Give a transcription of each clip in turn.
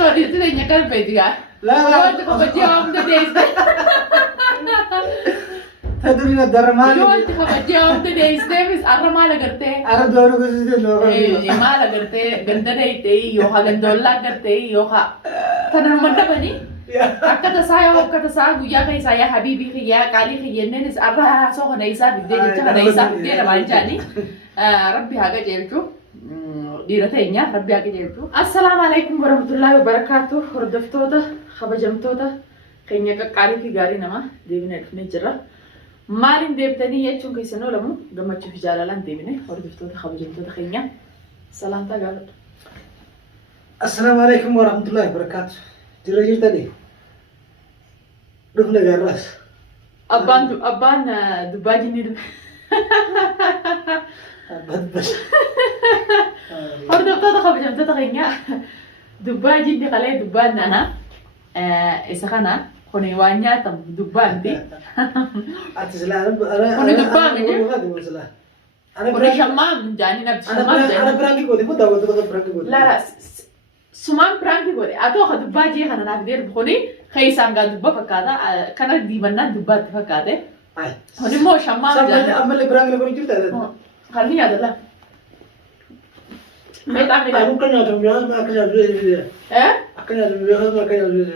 ما تدري إنك البيت لا أنت خبجي أم تديس تدري الدرمان أنت خبجي أم تديس بس أنا ما لقرتي أنا دورو كذي دورو ما لقرتي قندريتي يوها قندولا قرتي يوها كنا من تبني أكتر سايا أكتر سايا ويا كي سايا حبيبي خيا كالي خيا ننس أرها سوى نيسا بدي نيسا بدي ما جاني ربي هذا جلتو ديرتينيا ربي هذا جلتو السلام عليكم ورحمة الله وبركاته هردفتوتا خبجمتوتا خينيا كالي في غاري نما ديبنا نجرا مالين ديبتني يجون كيسنو لمو قمت في جالالان ديبنا هردفتوتا خبجمتوتا خينيا سلام تقال السلام عليكم ورحمة الله وبركاته ترجع تاني ركنا جراس أبان دباجي نيد بس هردفتوتا خبجمتوتا خينيا دباجي دي قلي دبان أنا إسخنا كوني وانيا تم دبان دي أتسلا كوني دبان أنا أنا كوني شمام جاني نبت شمام أنا برانكي كودي مو داود برانكي كودي لا سمان برانكي كودي أتو خد دباجي خنا نقدر بخوني خي سانغا دبا فكادا كنا ديبنا دبا فكاده كوني مو شمام جاني أمال برانكي كودي كيف خلني هذا لا ما تعمل أنا ممكن أتوقع ما أكل أزوج أكل أزوج ما أكل أزوج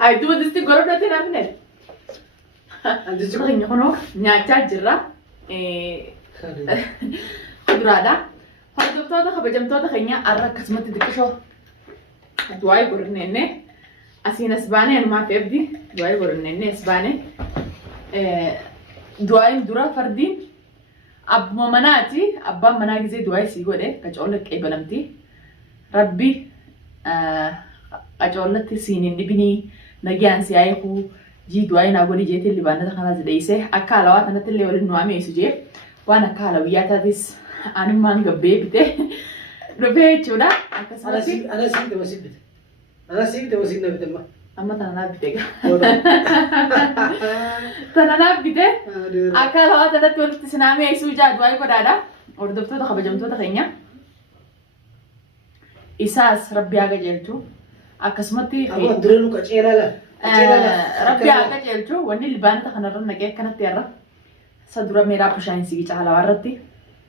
هاي دو دستي غرب نتي نامنه أنت شو سمعي نكونو نياتا جرا خضرادا هردفتوتا خبجمتوتا خينيا أرى كسمت دكشو دواي برنينه أسين أسباني أنا ما في أبدي دواي برنينه أسباني دواي درا فردين أب ممناتي أبا مناجي زي دواي سيقوله كجولك أي بلمتي ربي أجولتي سينين نبني نجيان سيايخو جي دواي نقولي جيت اللي بانا خلاص ليسه أكالوا أنا تلي ولا نوامي يسوجي وأنا كالا وياتا ديس أنا ما نقبل بيته ربي شودا أنا سيد وسيد أنا سيد وسيد نبي تما أما تنا بيتك تنا بيته أكالوا أنا تقول تسنامي يسوجا دواي كدادا وردفتو تخبجمتو تخينيا إساس ربي أجا جلتو أكسمتي أما درلو كأشيلا لا ربي أجا جلتو واني اللي بانت خنرن نجيك كانت تيرا صدر ميرا بشاين سيجي على وردتي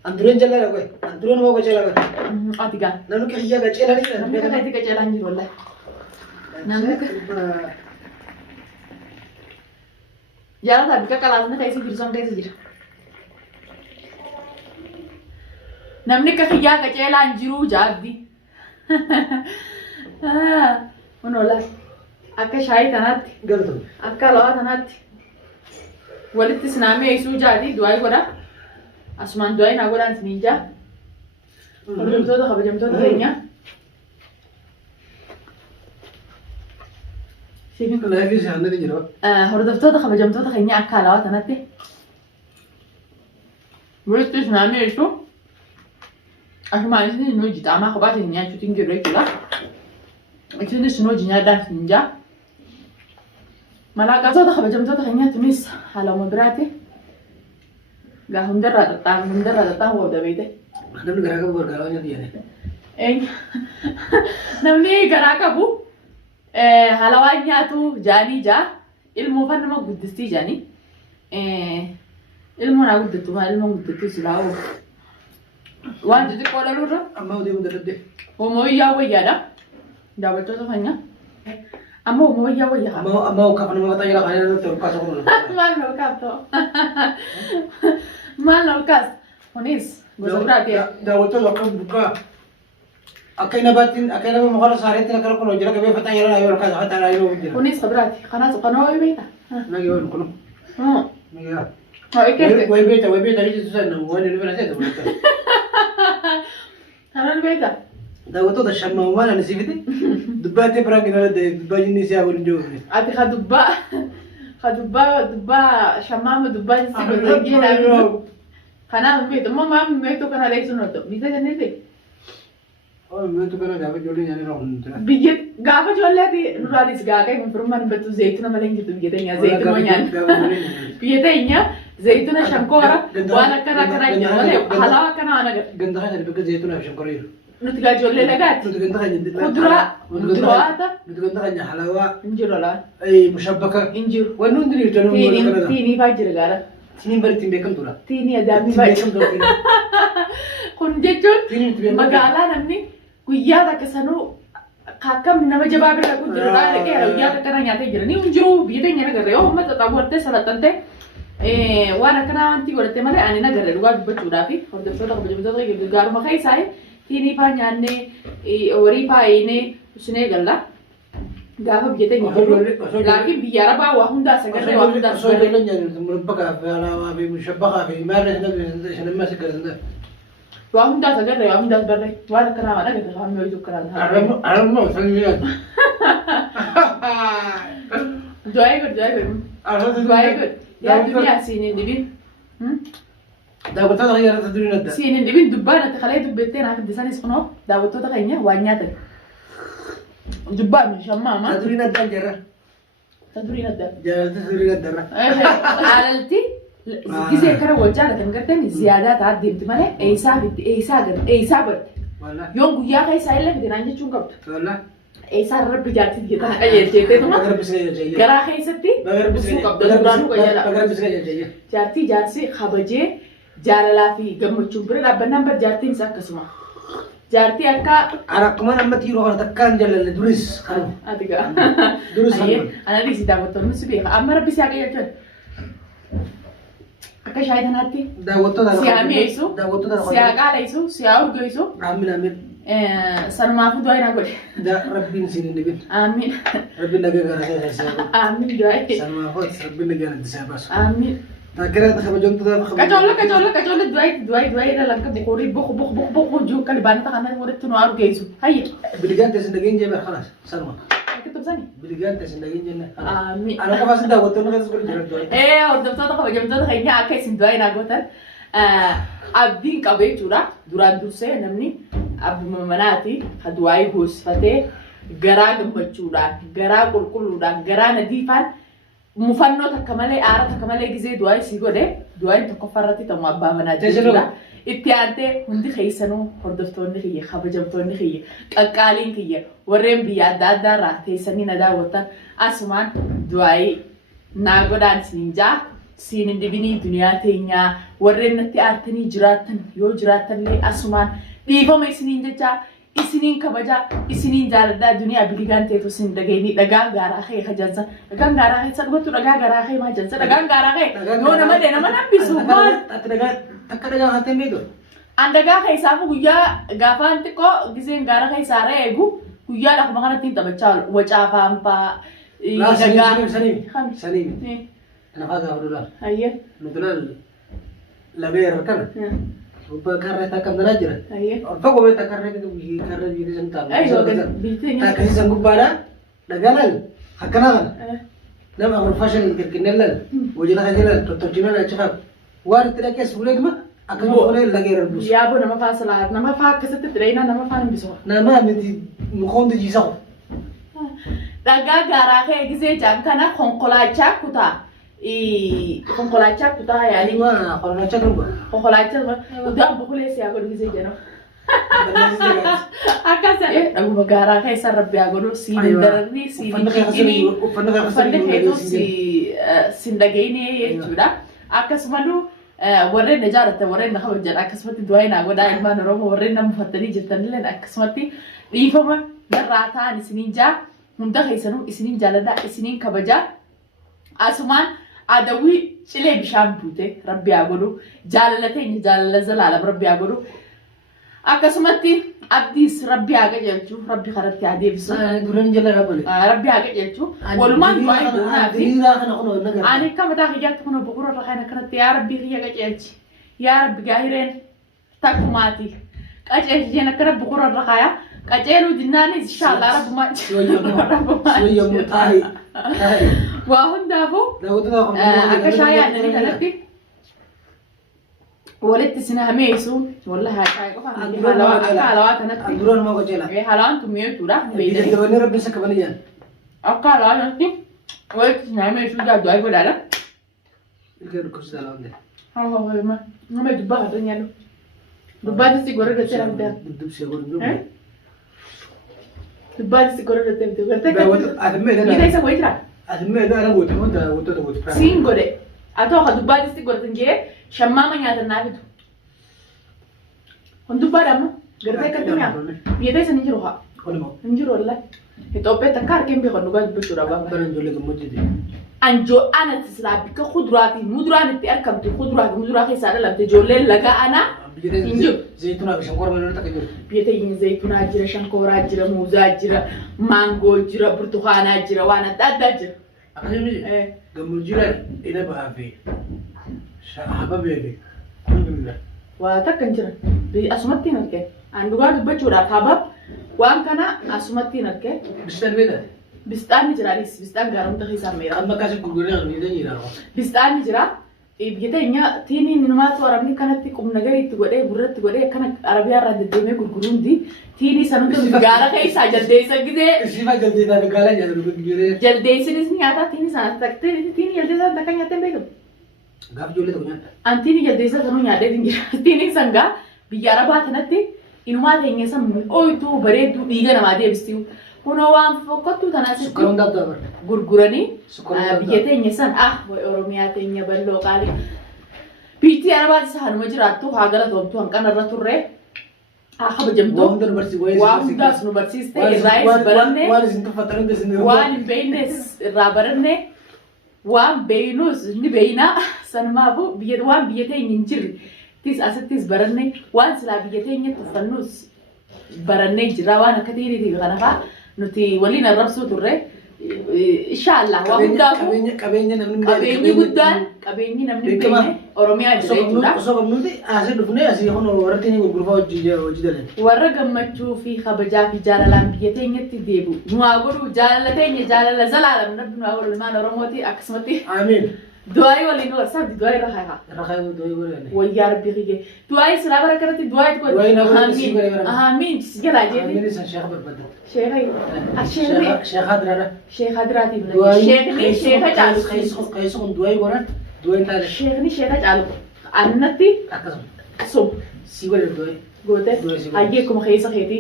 أندرون جلا لا كوي أندرون ما كأشيلا كوي أتيجا نانو كهيا كأشيلا ني نمك كهيا كأشيلا نجي والله نمك جالا تابي كلاسنا كيسي جرسون كيسي جرا نمك كهيا كأشيلا نجرو جابدي ونولا أكا شاي تناتي قلتو أكا لوا تناتي ولدت سنامي يسوع جادي دواي كذا أسمان دواي نقول أنت نيجا خبجمتو ده خبجمتو ده هينيا شايفين لا في شيء عندنا جرا هردفتو ده خبجمتو ده هينيا أكا لوا تناتي ولدت سنامي يسوع أسمان يسوع نوجي تاما خبات هينيا شو تيجي رأي كذا أكيد شنو جنيا ده نيجا ملاقاتو ده خبجمتو ده هينيا تميس على مبراتي gak hundar datang udah beda. أنا من غيرك برجعوا نيجي Eh, namni garaka bu halawanya tu jani ja ilmu fan nama guddisti jani ilmu na gudditu ma ilmu gudditu silawo wan jadi kola lura أما ودي مدرب homo ya waya da da wato to fanya amma homo ya waya ha أما وكافنا ما تيجي لقايا نتوقع كاسون mal no kapto mal no kas onis gozbrati داوتو لقب بكا أكينا باتين أكينا بمخالص ساريتنا كلو كلو جرا كبير فتح يلا يورك هذا حتى لا يوم جرا onis khabrati خلاص قناه بيتا نجي وين كلو نجي هاي كيف وين بيتا ليش تسألنا وين اللي بنسيته هذا بيتا داوتو ده شمع وما نسيبتي دباتي براك نلا دباجي نسيا ورنجو أتي خدبا شمام دبا سيقول لي خنا ميت ما ميتو كنا ليس نوتو ميتا جنيتي أو मैं तो कहना जावे जोड़ी जाने रहा हूँ तेरा बिगे गावा जोले थी नुरालिस गाके इंप्रूवमेंट बतु जैतून मलेंगे तो बिगे तैया जैतून मयान बिगे तैया जैतून शंकोरा वाला करा करा ये वाले हलावा कना आना गंदा है जब के जैतून है शंकर ये nuti gaajollee lagaati. Nuti ganda kan jadi. Kuduraata. Nuti ganda kan halawa. Injiru laan. Mushabbaka. Injiru. Wanni hundi ni tolu. Tiinii faa jira gaara. Tiiniin bari ittiin beekamtu dha. Tiinii adaamii faa jira. Kun jechuun magaalaa namni guyyaa takka sanuu akkam nama jabaa bira kun jiru dha. Dhaqee guyyaa takka na nyaatee jira. Ni injiru biyya teenya nagarree yoo uummata xabuurtee salaxantee waan akkanaa wanti godhatte malee ani nagarree dhugaa dubbachuudhaafi hordoftoota kabajamtoota gaaruma keessaa tiinii faa nyaannee horii faa eeyinee usinee galla. Gaafa biyya teenya jiru laakiin biyya arabaa waa hundaa sagarree waa hundaa sagarree. Osoo nyaannu murabbakaa fi alaabaa fi mushabbakaa fi maarree shanammaa sagarree. Waa hundaa sagarree waa hundaa sagarree waan akkanaa waan agarree qaamni hojii akkanaa. Arabaa sanii yaadu. Du'aa godhu. Du'aa godhu. Yaa duniyaa siiniin dhibin. Daawwattoota keenya irratti duriin adda. Siiniin dhibin dubbaan ati kalee dubbettee naaf iddisanis kunoo daawwattoota keenya waan nyaatan. Dubbaan shammaa maa. Duriin adda jirra. Duriin adda. Jaalalti duriin adda. Jaalalti gisee kara wal jaalatan garteen ziyaadaa ta'a deemti malee eessaa barte. Yoon guyyaa keessaa illee fidinaan jechuun qabdu. Eessaa rabbi jaartii jettan qajeelcheetee garaa keessatti busuu qabdu duraanuu qajeela. Jaartii kabajee jaalalaa fi gammachuun bira dhaabbannaan bar jaartiin isaa akkasuma. Jaartii akka Akkuma ammatti yeroo kana takkaan jalalle duris kanuma. Adigaa. Duris kanuma. Ana dhiisii daawwattoonni si beeka. Amma rabbi si haa qajeelchan. Akka shaayii kanaatti. Daawwattoota si haa mi'eessu. Si haa qaaleessu. Si haa urgeessu. Amiin amiin. Sanumaafuu du'aa hin godhe. Rabbiin siin hin dhibin. Amiin. Rabbiin nagaa gara keessaa baasu. Amiin du'aa. Sanumaafuu rabbiin nagaa keessaa baasu. Amiin. Takkiraa kabajamtoota Kacolle du'aa irra lanka bukuurii boqu juu kalibaanota kana walitti nu urgeessu. Hayya. Biligaan teessin dhageenya jee khalas sanuma. Akka tubsani. Biligaan teessin dhageenya jenne. Amiin. Ana qofaas daawwattoonni keessas godhu jiran du'aa. Hordoftoota kabajamtoota keenya akka isin du'aa hin gootan abdiin qabee jechuudha. Duraan dursee namni abbuma manaati ka du'aa hoosfatee garaa gammachuudhaan garaa qulqulluudhaan garaa nadiifaan mufannoo takka malee aara takka malee gisee du'aa isii godhe du'aa tokkoffaarratti ta'u abbaa manaa jechuudha. Itti aantee hundi keessanuu hordoftoonni kiyya kabajamtoonni kiyya qaqqaaliin kiyya warreen biyya adda addaarraa teessanii na daawwatan asumaan du'aa naa godhaan siin jaa siin hin dhibinii duniyaa teenyaa warreen natti aartanii jiraatan yoo jiraatanillee asumaan dhiifama isiniin jechaa isiniin kabajaa isiniin jaaladhaa duniyaa biligaan teetu sin dhageenii dhagaa gaaraa kee kajansa dhagaan gaaraa kee sadhubattu dhagaa gaaraa kee maa jansa dhagaan gaaraa kee yoo nama dee nama nambisu maal akka dhagaa hattee meedo an dhagaa kee isaafu guyyaa gaafaan xiqqoo giseen gaaraa kee isaarra eegu guyyaa lafuma kanatti hin taphachaa wacaa faampaa dhagaa sanii nafaa gaafa dulaa hayya nutulaan labee harkana Rupa karena tak kamera aja. Iya. Apa kau tak karena itu karena jadi sentar. Ayo kan bikin. Tak kasih sanggup pada dagalan. Hakanan. Nama aku fashion terkenal. Wajah nak jalan. Tutup jalan aja kan. War tidak kes boleh cuma. Akan boleh lagi rebus. Ya bu nama fasalah. Nama fak keset terina nama fan bisa. Nama mesti mukon tu jisau. Daga gara kayak gitu jangan kongkolaca kuta. Konkolaacha kutaa yaani konkolaacha kan konkolaacha udah boleh sih aku di sini akasa aku negara kayak sarabia aku si darni si ini ufanda itu si ndagini ya sudah akas madu warren najarate warren nak wajar akas mati dua ini aku dah iman orang warren nam fatani jatan len akas mati ifama darata di sini ja muntah isanu isinin jalada isinin kabaja asuman Adawi cilee bishaan buute rabbi haa godhu jaalallatee jaalala zalaalam rabbi haa godhu akkasumatti abdiis rabbi haa qajeelchu rabbi karatti haa deebisu duran jala rabbi haa qajeelchu walumaan du'aa goonaati ani akka mataa kiyyaatti kun bu'uura irra kan akkanatti yaa rabbi kiyya qajeelchi yaa rabbi gaahireen takkumaati qajeelchi jeen akkana bu'uura irra kaayaa qajeeluu dinnaanis inshaallah rabbumaa waa hundaafu akka shaayaa annanii kanatti walitti sina hameessu wallahi shaayii qofa akka halawaa kanatti duraan maa qoceela halawaan tummeetuudha beeyda rabbi isa kabani jaan akka halawaa kanatti walitti sina hameessu jaaddu ayi godhaadha ilka dhukkubsa halawaan nama dubbaa kadhan yaadu Dubbaatis si gorra gattee ramte. Dubsee godhu. Dubbaatis si gorra gattee ramte. Gartee Daawwatu adamee dhala. gita isa wayitira. Adamee dhala gooti wanta wantoota gooti. Siin godhe. Atoo ka dubbaatis si godhatan jee shammaama nyaatan naa fidu. Kun dubbaadhamu gartee akkatti mi'a. Biyya isa ni jiru haa. Walumaa. Ni jiru wallahi. Itoophiyaa takka harkeen beekan dhugaa dubbachuudha baafata. Bara ijoollee gammoojjii. Anjoo anatti silaa bika kuduraafi muduraan itti argamtu kuduraafi muduraa keessaa dhalamte ijoolleen laga anaa hin jiru. Zayituunaa fi shankoora malee takka jiru. Biyya ta'in zayituunaa jira, shankooraa jira, muuzaa jira, maangoo jira, burtukaanaa jira, waan adda addaa jira. Akkasuma gammoojjiidhaan ila bahaa fi hababee fi hundumdha. Waa takka hin jiran. Asumatti hin argee. An dhugaa dubbachuudhaaf habab waan kana asumatti hin argee. Bishaan beektaa? Bistaan ni jira alis bistaan gaaramta keessaa meera. Amma akkasii gurguree ni jira. Bistaan ni jira. Biyya ta'inyaa tiiniin numaatu arabni kanatti qubna garii itti godhee gurratti godhee akkana arabiyaa irraa deddeemee gurguruun di tiinii sanuutu gaara keessaa jaldeessa gisee. Isiifaa jaldeessaa gaala nyaata gurguree. Jaldeessinis ni nyaata tiinii sana tiinii jaldeessaa takka nyaattee beekamu. Gaafa ijoollee tokko nyaata. An tiinii jaldeessaa sanuu nyaadhee hin jira. Tiiniin sangaa biyya arabaa kanatti inumaa ta'inyaa san ooyituu bareedduu dhiiga namaa deebistii. Kuno waan fokkottuu tanaas gurguranii biyya teenya san Oromiyaa teenya bal'oo qaalii biitti arabaatis hanuma jiraattu haa galatoomtu hanqana irra turre haa kabajamtu waa hundaas nu barsiiste irraayis baranne waan hin beeynes irraa baranne waan beeynus ni beeynaa sanumaafu waan biyya teenya hin jirre tis asittis baranne waan silaa biyya teenyatti uffannus barannee jira waan akka tiiniitiif kanafaa nuti waliin arrabsuu turre inshallah waa hundaafu qabeenyi namni beekne Oromiyaa jira jechuudha. Osoo qabnuti asii dhufnee asii kun warratti ni gurgurfaa hojii dalan. Warra gammachuu fi kabajaa fi jaalalaan biyya teenyatti deebi'u. Nu haa godhu jaalala teenya jaalala zalaalam rabbi nu haa godhu ilmaan Oromooti akkasumatti. Amiin. Du'aayi waliin warsaaf du'aayi irra haa. Du'aayi waliin. Wayyaa rabbi kiyye. Du'aayi silaa bara kanatti du'aayi godhu. Du'aayi na godhu. Amiin. Jalaa jeeti. Amiin isa sheekha barbaadda. Sheekha. Sheekha diraadha. Sheekha diraatiif. Sheekha caalu. Qaysu kun du'aayi godhan. Du'aayi taale. Sheekha caalu. Annatti. Akkasuma. Akkasuma. Si godhe du'aayi. Goote hayyee akkuma keessa keetii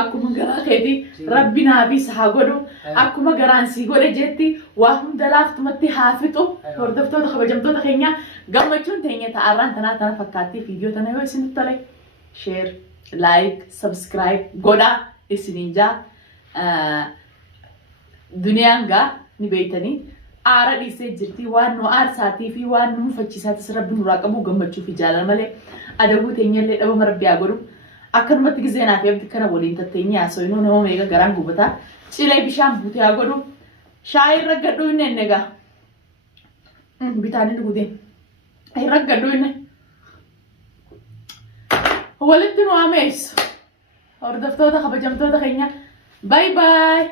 akkuma garaa keetii rabbi naafis haa godhu akkuma garaan sii godhe jetti waa hunda laaftumatti haa fixu hordoftoota kabajamtoota keenya gammachuun teenya ta'arraan tanaa tana fakkaattii viidiyoo tana yoo isinitti tole sheer laayik sabskiraayib godhaa isiniin jaa duniyaan gaa ni beeytanii aara dhiisee jirti waan nu aarsaatii fi waan nu mufachiisaatis rabbi nurraa qabu gammachuu fi jaalala malee adabuu teenyallee dhabama rabbi haa godhu akkanumatti gizeenaa fi abdi kana waliin tatteenye haasoyinuu nama meeqa garaan gubataa cilee bishaan buutee haa godhu shaayii irra gadhuu inni enne gaa bitaanii dhugudeen irra gadhuu inni walitti nu ameessu hordoftoota kabajamtoota keenya bye bye.